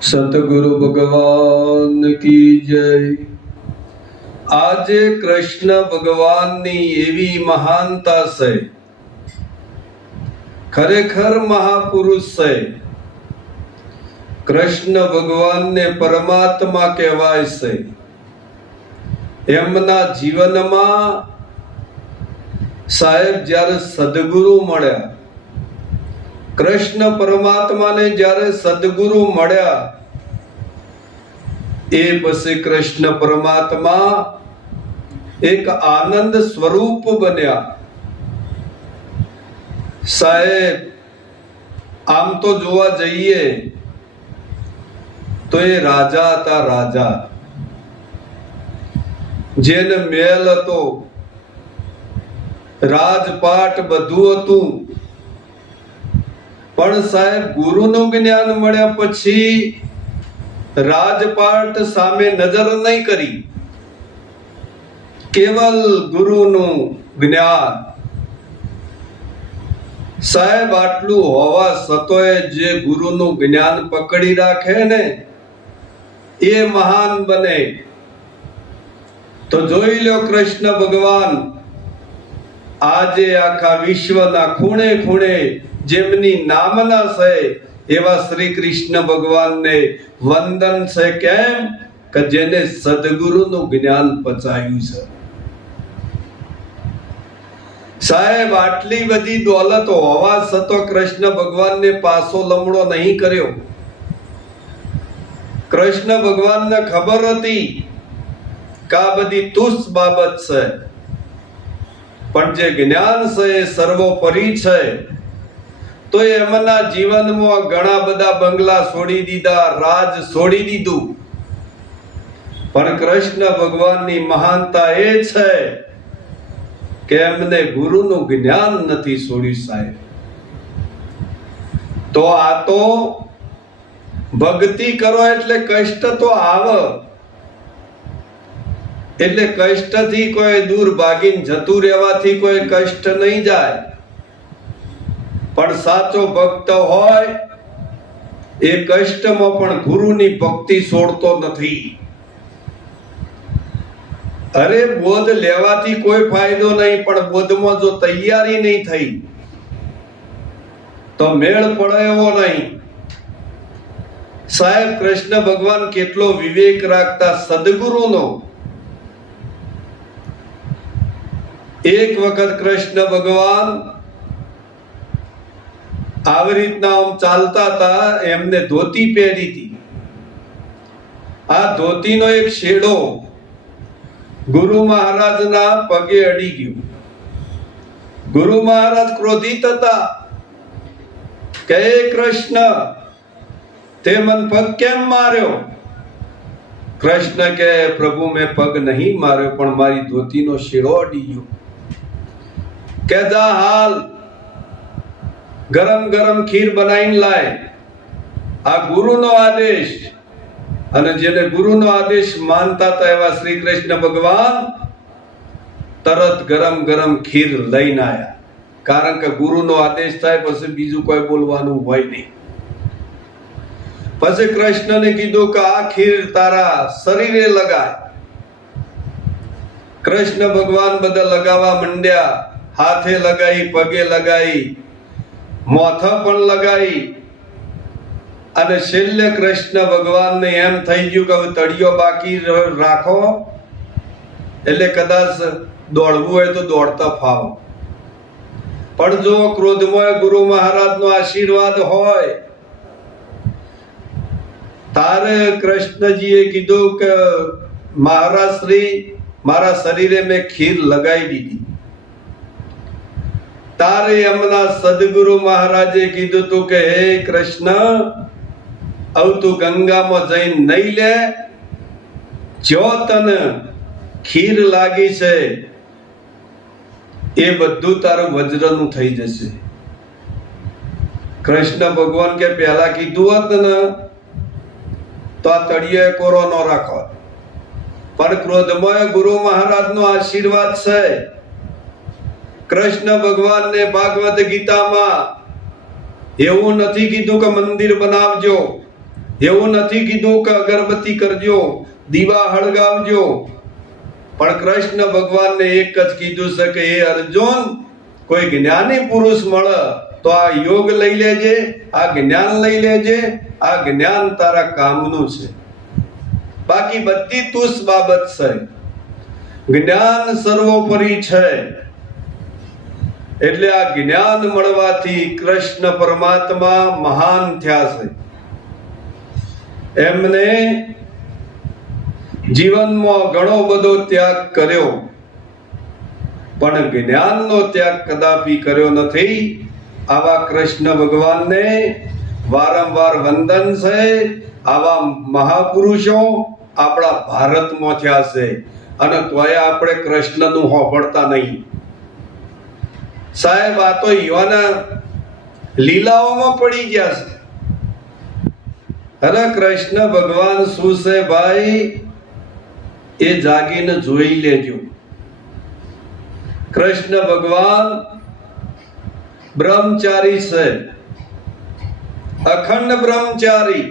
સતગુરુ ભગવાન કી જય। આજે કૃષ્ણ ભગવાનની એવી મહાનતા છે, ખરેખર મહાપુરુષ છે। કૃષ્ણ ભગવાનને પરમાત્મા કહેવાય છે। એમના જીવનમાં સાહેબ જ્યારે સદગુરુ મળ્યા, કૃષ્ણ પરમાત્માને જ્યારે સદગુરુ મળ્યા, એ પછી કૃષ્ણ પરમાત્મા એક આનંદ સ્વરૂપ બન્યા। સાહેબ આમ તો જોવા જઈએ તો એ રાજા હતા, રાજા જેને મહેલ હતો, રાજપાટ બધું હતું, પણ સાહેબ ગુરુનું જ્ઞાન મળ્યા પછી રાજપાટ સામે નજર નહીં કરી, કેવલ ગુરુનું જ્ઞાન। સાહેબ આટલું હોવા છતાંય જે ગુરુનું જ્ઞાન પકડી રાખે ને એ મહાન બને। તો જોઈ લો, કૃષ્ણ ભગવાન આજે આખા વિશ્વના ખૂણે ખૂણે જેમની નામના છે એવા શ્રી કૃષ્ણ ભગવાનને વંદન છે। કેમ કે જેને સદગુરુનું જ્ઞાન પચાવ્યું છે। સાહેબ આટલી બધી દોલત હોવા છતાં કૃષ્ણ ભગવાનને પાછો લમડો નહીં કર્યો। કૃષ્ણ ભગવાનને ખબર હતી કે આ બધી તુચ્છ બાબત છે, પણ જે જ્ઞાન છે એ સર્વોપરી છે। તો એમના જીવનમાં ઘણા બધા બંગલા છોડી દીધા, રાજ છોડી દીધું, પણ કૃષ્ણ ભગવાનની મહાનતા એ છે કે એમને ગુરુનું જ્ઞાન નથી છોડ્યું સાહેબ। તો આ તો ભક્તિ કરો એટલે કષ્ટ તો આવે, એટલે કષ્ટથી કોઈ દૂર ભાગીને જતું રહેવાથી કોઈ કષ્ટ નહીં જાય, પણ સાચો ભક્ત હોય એ કષ્ટમાં પણ ગુરુની ભક્તિ છોડતો નથી। અરે બોધ લેવાથી કોઈ ફાયદો નહીં, પણ બોધમાં જો તૈયારી નહીં થઈ તો મેળ પડે એવો નહીં। સાહેબ કૃષ્ણ ભગવાન કેટલો વિવેક રાખતા સદગુરુનો। એક વખત કૃષ્ણ ભગવાન આવી રીતના આમ ચાલતા હતા, એમને ધોતી પહેરી હતી। આ ધોતીનો એક શેડો ગુરુ મહારાજના પગે અડી ગયો। ગુરુ મહારાજ ક્રોધિત હતા કે હે કૃષ્ણ, તે મન પગ કેમ માર્યો? કૃષ્ણ કે પ્રભુ મેં પગ નહીં માર્યો, પણ મારી ધોતીનો શેડો અડી ગયો। કે જા હાલ ગરમ ગરમ ખીર બનાવીને લાય, આ ગુરુનો આદેશ। અને જેને ગુરુનો આદેશ માનતા હતા એવા શ્રી કૃષ્ણ ભગવાન તરત ગરમ ગરમ ખીર લઈને આવ્યા, કારણ કે ગુરુનો આદેશ થાય પછી બીજું કોઈ બોલવાનું હોય નહીં। પછી કૃષ્ણને કીધું કે આ ખીર તારા શરીરે લગાય। કૃષ્ણ ભગવાન બધા લગાવવા માંડ્યા, હાથે લગાઈ, પગે લગાઈ, મોથા પણ લગાઈ, અને છેલ્લે કૃષ્ણ ભગવાનને એમ થઈ ગયું કે હવે તળિયો બાકી રાખો, એટલે કદાચ દોડવું હોય તો દોડતા ફાવો, પણ જો ક્રોધમાં ગુરુ મહારાજનો આશીર્વાદ હોય, તારે કૃષ્ણજીએ કીધું કે મહારાજ શ્રી મારા શરીરે મેં ખીર લગાવી દીધી। તારે એમના સદગુરુ મહારાજે કીધું તું કે હે કૃષ્ણ, હવે તું ગંગામાં જઈને નહીં લે, જો તને ખીર લાગી છે એ બધું તારું વજ્રનું થઈ જશે। કૃષ્ણ ભગવાન કે પહેલા કીધું હોત ને તો આ તળિયે કોરો ન રાખો, પણ ક્રોધમાં ગુરુ મહારાજનો આશીર્વાદ છે। કૃષ્ણ ભગવાનને ભાગવત ગીતામાં એવું નથી કીધું કે મંદિર બનાવજો, એવું નથી કીધું કે અગરબત્તી કરજો, દીવા હળગાવજો, પણ કૃષ્ણ ભગવાનને એક જ કીધું છે કે એ અર્જુન, કોઈ જ્ઞાની પુરુષ મળે તો આ યોગ લઈ લેજે, આ જ્ઞાન લઈ લેજે, આ જ્ઞાન તારા કામનું છે. બાકી બધી તુચ્છ બાબત છે. જ્ઞાન સર્વોપરી છે. એટલે આ જ્ઞાન મળવાથી કૃષ્ણ પરમાત્મા મહાન થયા છે. એમને જીવનમાં ઘણો બધો ત્યાગ કર્યો, પણ જ્ઞાનનો ત્યાગ કદાપી કર્યો નથી. આવા કૃષ્ણ ભગવાનને વારંવાર વંદન છે. આવા મહાપુરુષો આપણા ભારતમાં થયા છે, અને તોય આપણે કૃષ્ણનું હોભળતા નહીં. સાહેબ, આ તો યુવાના લીલાઓમાં પડી ગયા છે. અરે કૃષ્ણ ભગવાન શું છે ભાઈ, એ જાગીને જોઈ લેજો. કૃષ્ણ ભગવાન બ્રહ્મચારી છે, અખંડ બ્રહ્મચારી.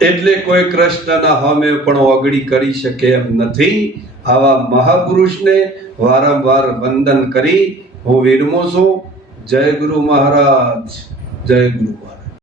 એટલે કોઈ કૃષ્ણના સામે પણ ઓગળી કરી શકે એમ નથી. આવા મહાપુરુષને વારંવાર વંદન કરી હું વિરમું છું. જય ગુરુ મહારાજ, જય ગુરુ મહારાજ.